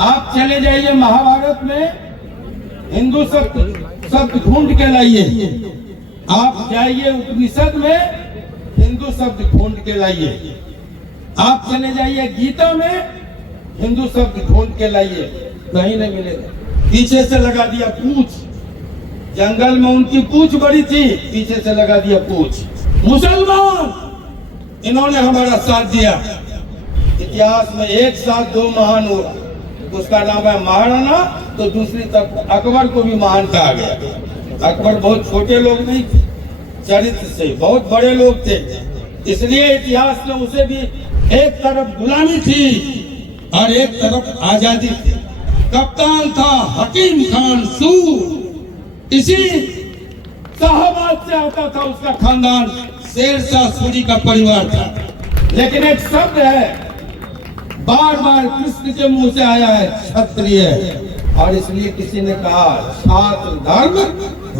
आप चले जाइए महाभारत में, हिंदू शब्द ढूंढ के लाइए। आप जाइए उपनिषद में, हिंदू शब्द ढूंढ के लाइए। आप चले जाइए गीता में, हिंदू शब्द ढूंढ के लाइए, कहीं नहीं मिलेगा। पीछे से लगा दिया पूछ, जंगल में उनकी पूछ बड़ी थी, पीछे से लगा दिया पूछ। मुसलमान, इन्होंने हमारा साथ दिया। इतिहास में एक साथ दो महान हुआ, उसका नाम है महाराणा, तो दूसरी तरफ अकबर को भी महान कहा गया। अकबर बहुत छोटे लोग नहीं थे, चरित्र से बहुत बड़े लोग थे, इसलिए इतिहास में उसे भी एक तरफ गुलामी थी और एक तरफ आजादी थी। कप्तान था हकीम खान सूर, इसी शाहबाद से आता था उसका खानदान, शेरशाह सूरी का परिवार था। लेकिन एक शब्द है बार बार कृष्ण के मुंह से आया है, क्षत्रिय, और इसलिए किसी ने कहा छात्र धर्म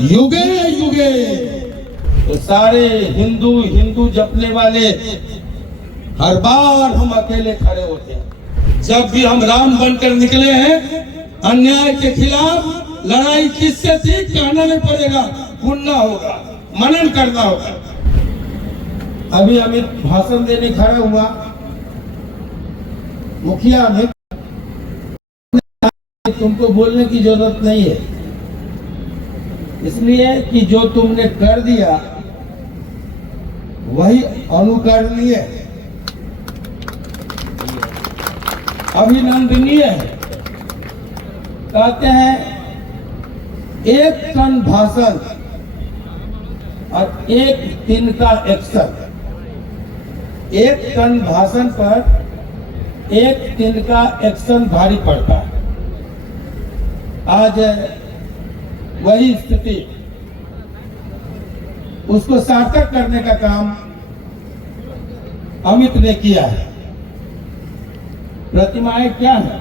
युगे युगे। तो सारे हिंदू जपने वाले हर बार हम अकेले खड़े होते हैं। जब भी हम राम बनकर निकले हैं, अन्याय के खिलाफ लड़ाई किससे थी कहना नहीं पड़ेगा, सुनना होगा, मनन करना होगा। अभी अमित भाषण देने खड़ा हुआ, मुखिया अमित, तुमको बोलने की जरूरत नहीं है, इसलिए कि जो तुमने कर दिया वही अनुकरणीय है, अभिनंदनीय है। कहते हैं एक टन भाषण और एक दिन का एक्शन, एक टन भाषण पर एक दिन का एक्शन भारी पड़ता है। आज वही स्थिति, उसको सार्थक करने का काम अमित ने किया है। प्रतिमाएं क्या है?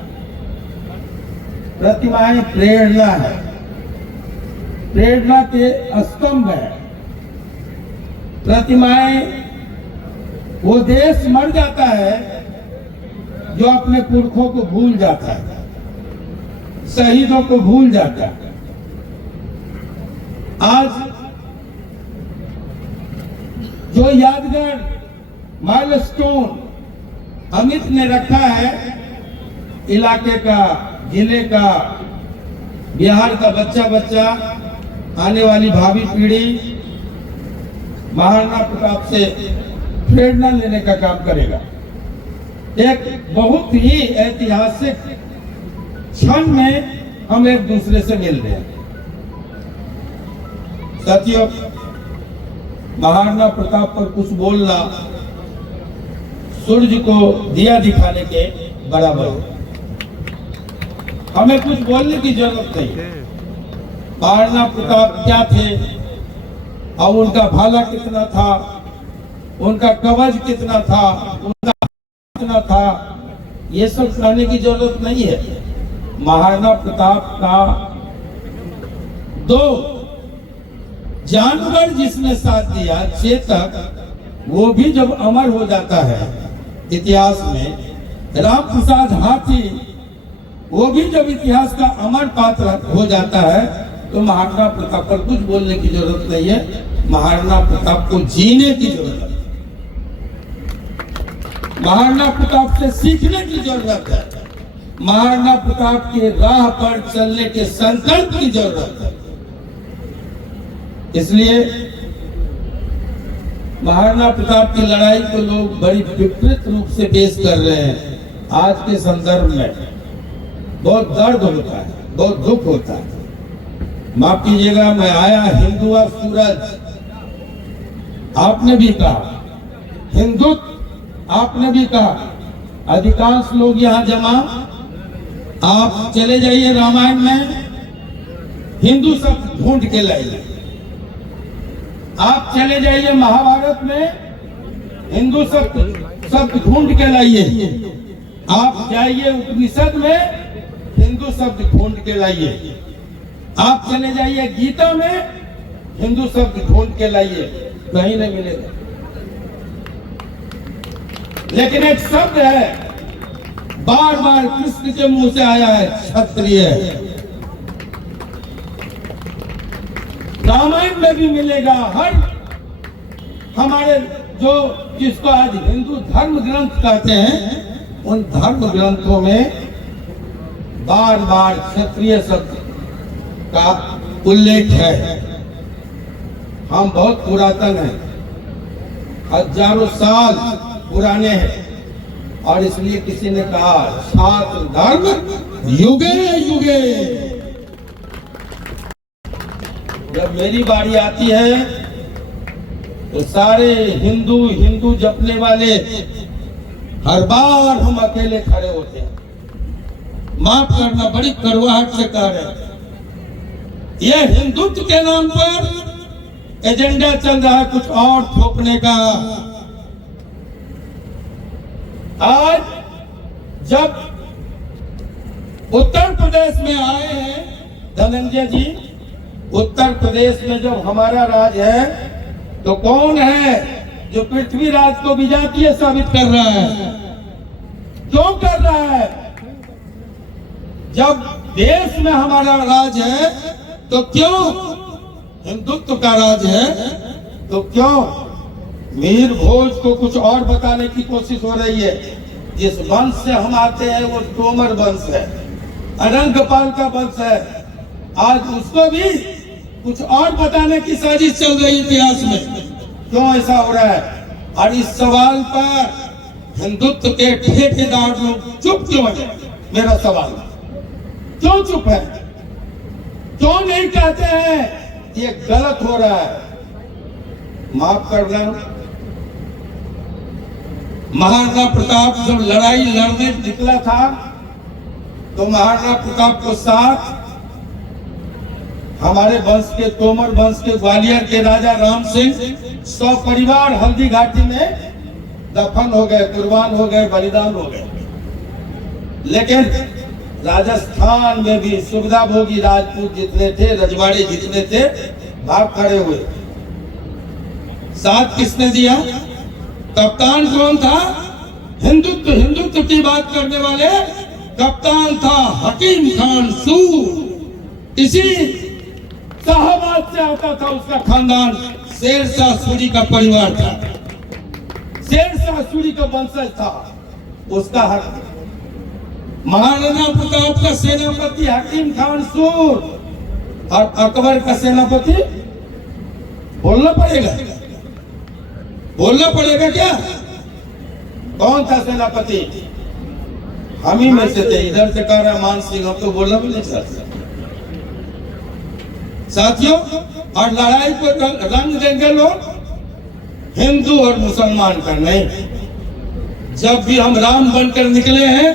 प्रतिमाएं प्रेरणा है, प्रेरणा के स्तंभ है। प्रतिमाएं, वो देश मर जाता है जो अपने पुरखों को भूल जाता है, शहीदों को भूल जाता है। आज जो यादगार माइलस्टोन अमित ने रखा है, इलाके का, जिले का, बिहार का बच्चा आने वाली भावी पीढ़ी महाराणा प्रताप से प्रेरणा लेने का काम करेगा। एक बहुत ही ऐतिहासिक क्षण में हम एक दूसरे से मिल रहे हैं। साथियों, महाराणा प्रताप पर कुछ बोलना सूर्य को दिया दिखाने के बराबर है। हमें कुछ बोलने की जरूरत नहीं। महाराणा प्रताप क्या थे और उनका भाला कितना था, उनका कवच कितना था, उनका कितना था, ये सब कहने की जरूरत नहीं है। महाराणा प्रताप का दो जानवर जिसने साथ दिया, चेतक, वो भी जब अमर हो जाता है इतिहास में, राम प्रसाद हाथी, वो भी जब इतिहास का अमर पात्र हो जाता है, तो महाराणा प्रताप पर कुछ बोलने की जरूरत नहीं है। महाराणा प्रताप को जीने की जरूरत है, महाराणा प्रताप से सीखने की जरूरत है, महाराणा प्रताप के राह पर चलने के संकल्प की जरूरत है। इसलिए महाराणा प्रताप की लड़ाई को लोग बड़ी विपरीत रूप से पेश कर रहे हैं। आज के संदर्भ में बहुत दर्द होता है, बहुत दुख होता है। माफ कीजिएगा, मैं आया हिंदुआ सूरज, आपने भी कहा हिंदुत्व, आपने भी कहा, अधिकांश लोग यहाँ जमा। आप चले जाइए रामायण में, हिंदू शब्द ढूंढ के लाइए। आप चले जाइए महाभारत में, हिंदू शब्द ढूंढ के लाइए। आप जाइए उपनिषद में, हिंदू शब्द ढूंढ के लाइए। आप चले जाइए गीता में, हिंदू शब्द ढूंढ के लाइए, कहीं नहीं मिलेगा। लेकिन एक शब्द है बार बार कृष्ण के मुंह से आया है क्षत्रिय। रामायण में भी मिलेगा। हर हमारे जो जिसको आज हिंदू धर्म ग्रंथ कहते हैं, उन धर्म ग्रंथों में बार बार क्षत्रिय शब्द का उल्लेख है। हम बहुत पुरातन हैं, हजारों साल पुराने हैं, और इसलिए किसी ने कहा छात्र धर्म युगे युगे। जब मेरी बारी आती है तो सारे हिंदू जपने वाले हर बार हम अकेले खड़े होते हैं। माफ करना, बड़ी कड़वाहट से कह रहे हैं। ये हिंदुत्व के नाम पर एजेंडा चल रहा है कुछ और थोपने का। आज जब उत्तर प्रदेश में आए हैं धनंजय जी, उत्तर प्रदेश में जब हमारा राज है, तो कौन है जो पृथ्वीराज को विजातीय साबित कर रहा है? क्यों कर रहा है? जब देश में हमारा राज है तो क्यों हिंदुत्व का राज है, तो क्यों मीर भोज को कुछ और बताने की कोशिश हो रही है? जिस वंश से हम आते हैं वो तोमर वंश है, अरंगपाल का वंश है। आज उसको भी कुछ और बताने की साजिश चल रही है इतिहास में। क्यों ऐसा हो रहा है? और इस सवाल पर हिंदुत्व के ठेकेदार लोग चुप क्यों है? मेरा सवाल, क्यों चुप है? क्यों नहीं कहते हैं ये गलत हो रहा है? माफ करना, महाराणा प्रताप जब लड़ाई लड़ने निकला था तो महाराणा प्रताप को साथ हमारे वंश के, तोमर वंश के, ग्वालियर के राजा राम सिंह 100 परिवार हल्दी घाटी में दफन हो गए, कुर्बान हो गए, बलिदान हो गए। लेकिन राजस्थान में भी सुविधा भोगी राजपूत जितने थे, रजवाड़े जितने थे, भाग खड़े हुए। साथ किसने दिया? कप्तान कौन था? हिंदुत्व की बात करने वाले कप्तान था हकीम खान सूर। इसी शाहबाद से आता था उसका खानदान, शेरशाह सूरी का परिवार था, शेरशाह सूरी का वंशज था। उसका हक महाराणा प्रताप का सेनापति हकीम खान सूर और अकबर का सेनापति, बोलना पड़ेगा क्या? कौन था सेनापति? हम ही में से थे। इधर से कह रहा मान सिंह, हम तो बोलना भी नहीं चाहते साथियों। और लड़ाई को रंग देंगे लोग हिंदू और मुसलमान का नहीं। जब भी हम राम बनकर निकले हैं,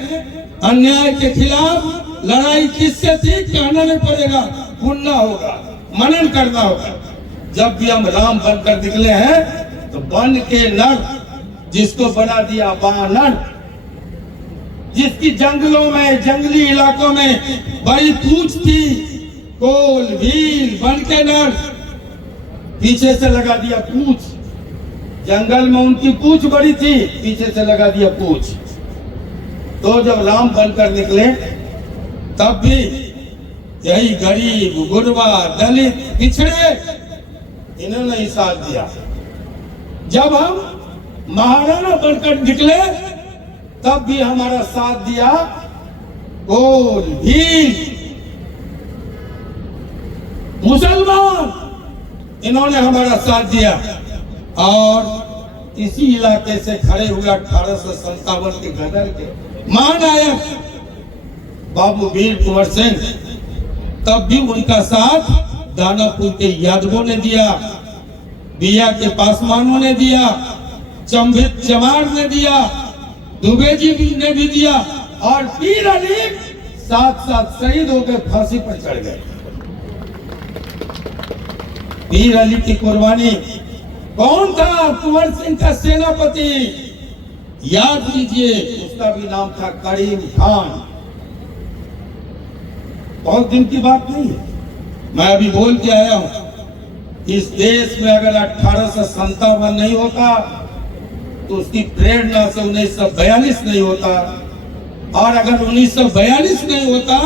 अन्याय के खिलाफ लड़ाई किससे थी? कहना नहीं पड़ेगा, सुनना होगा, मनन करना होगा। जब भी हम राम बनकर निकले हैं तो बन के नर, जिसको बना दिया वानर, जिसकी जंगलों में, जंगली इलाकों में बड़ी पूछ थी, कोल भील बन के नर, पीछे से लगा दिया पूछ। जंगल में उनकी पूछ बड़ी थी, पीछे से लगा दिया पूछ। तो जब राम बनकर निकले तब भी यही गरीब, गुरबा, दलित, पिछड़े, इन्होंने ही साथ दिया। जब हम महाराणा बनकर निकले तब भी हमारा साथ दिया कोल भील, मुसलमान, इन्होंने हमारा साथ दिया। और इसी इलाके से खड़े हुए 1857 के गदर के महानायक बाबू वीर कुंवर सिंह, तब भी उनका साथ दानापुर के यादवों ने दिया, बिया के पासवानों ने दिया, चंभित चमार ने दिया, दुबे जी ने भी दिया, और पीर अली साथ साथ शहीद होकर फांसी पर चढ़ गए। पीर अली की कुर्बानी कौन था? कुंवर सिंह का सेनापति, याद कीजिए, उसका भी नाम था करीम खान। बहुत दिन की बात नहीं है, मैं अभी बोल के आया हूं। इस देश में अगर 1857 नहीं होता तो उसकी प्रेरणा से 1942 नहीं होता, और अगर 1942 नहीं होता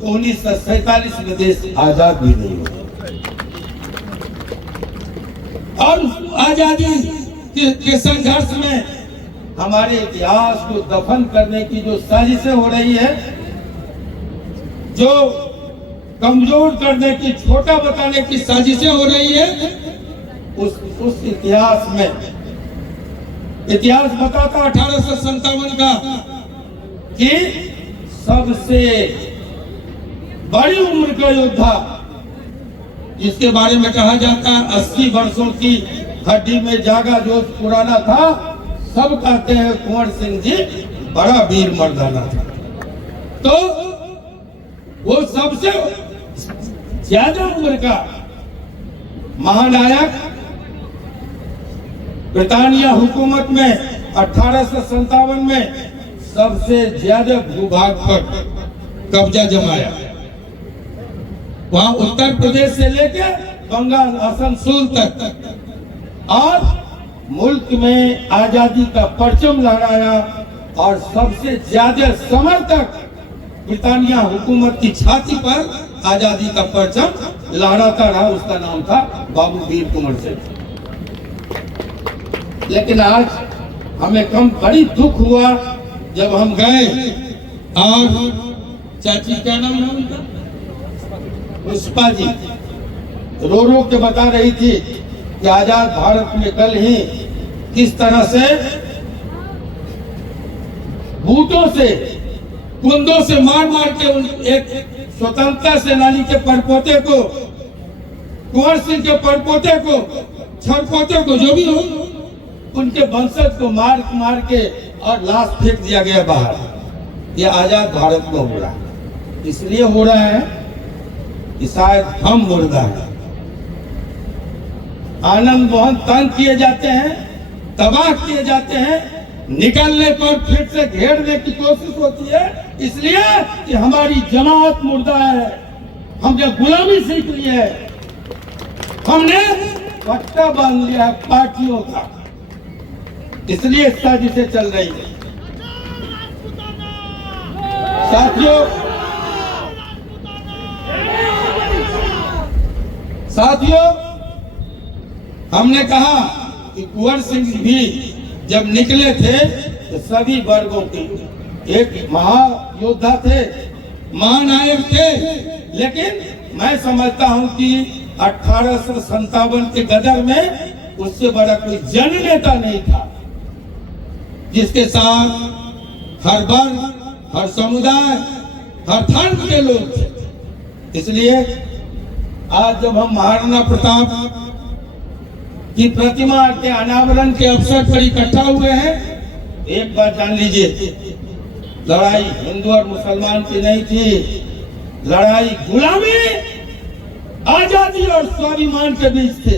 तो 1947 में देश आजाद भी नहीं होता। और आजादी के संघर्ष में हमारे इतिहास को दफन करने की जो साजिशें हो रही है, जो कमजोर करने की, छोटा बताने की साजिशें हो रही है, उस इतिहास में इतिहास बताता 1857 का कि सबसे बड़ी उम्र का योद्धा जिसके बारे में कहा जाता है 80 वर्षों की हड्डी में जागा जो पुराना था, सब कहते हैं कुंवर सिंह जी बड़ा वीर मर्दाना था। तो वो सबसे ज्यादा उम्र का महानायक ब्रिटानिया हुकूमत में 1857 में सबसे ज्यादा भूभाग पर कब्जा जमाया। वहां उत्तर प्रदेश से लेकर बंगाल आसनसोल तक और मुल्क में आजादी का परचम लहराया और सबसे ज्यादा समय तक ब्रिटानिया हुकूमत की छाती पर आजादी का परचम लहराता रहा। उसका नाम था बाबू वीर कुंवर सिंह। लेकिन आज हमें कम बड़ी दुख हुआ जब हम गए और चाची क्या नाम है उनका, पुष्पा जी रो के बता रही थी कि आजाद भारत में कल ही किस तरह से बूटों से, कुंदों से मार के एक स्वतंत्रता सेनानी के परपोते को, कुंवर सिंह के परपोते को, छरपोते को, जो भी हो, उनके वंशज को मार के और लाश फेंक दिया गया बाहर। ये आजाद भारत में हो रहा है। इसलिए हो रहा है कि शायद हम मुर्दा हैं। आनंद मोहन तंग किए जाते हैं, तबाह किए जाते हैं, निकलने पर फिर से घेरने की कोशिश होती है, इसलिए कि हमारी जमात मुर्दा है। हमने गुलामी सीख ली है, हमने पट्टा बांध लिया है पार्टियों का, इसलिए साजिशें चल रही है। साथियों, हमने कहा कि कुंवर सिंह भी जब निकले थे तो सभी वर्गों के एक महायोद्धा थे, महानायक थे। लेकिन मैं समझता हूं कि 1857 के गदर में उससे बड़ा कोई जननेता नहीं था जिसके साथ हर वर्ग, हर समुदाय, हर धर्म के लोग थे। इसलिए आज जब हम महाराणा प्रताप की प्रतिमा के अनावरण के अवसर पर इकट्ठा हुए हैं, एक बात जान लीजिए, लड़ाई हिंदू और मुसलमान की नहीं थी, लड़ाई गुलामी, आजादी और स्वाभिमान के बीच थे।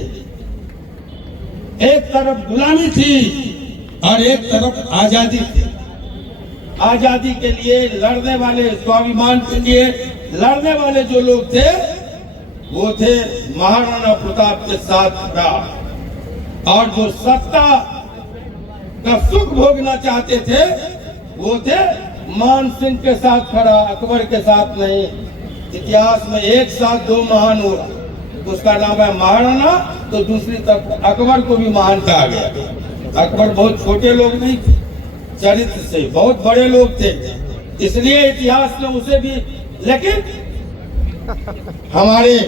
एक तरफ गुलामी थी और एक तरफ आजादी थी। आजादी के लिए लड़ने वाले, स्वाभिमान के लिए लड़ने वाले जो लोग थे वो थे महाराणा प्रताप के साथ खड़ा, और जो सत्ता का सुख भोगना चाहते थे वो थे मान सिंह के साथ खड़ा, अकबर के साथ नहीं। इतिहास में एक साथ दो महान हुआ, उसका नाम है महाराणा, तो दूसरी तरफ अकबर को भी महान कहा गया। अकबर बहुत छोटे लोग नहीं थे, चरित्र से बहुत बड़े लोग थे, इसलिए इतिहास में उसे भी। लेकिन हमारे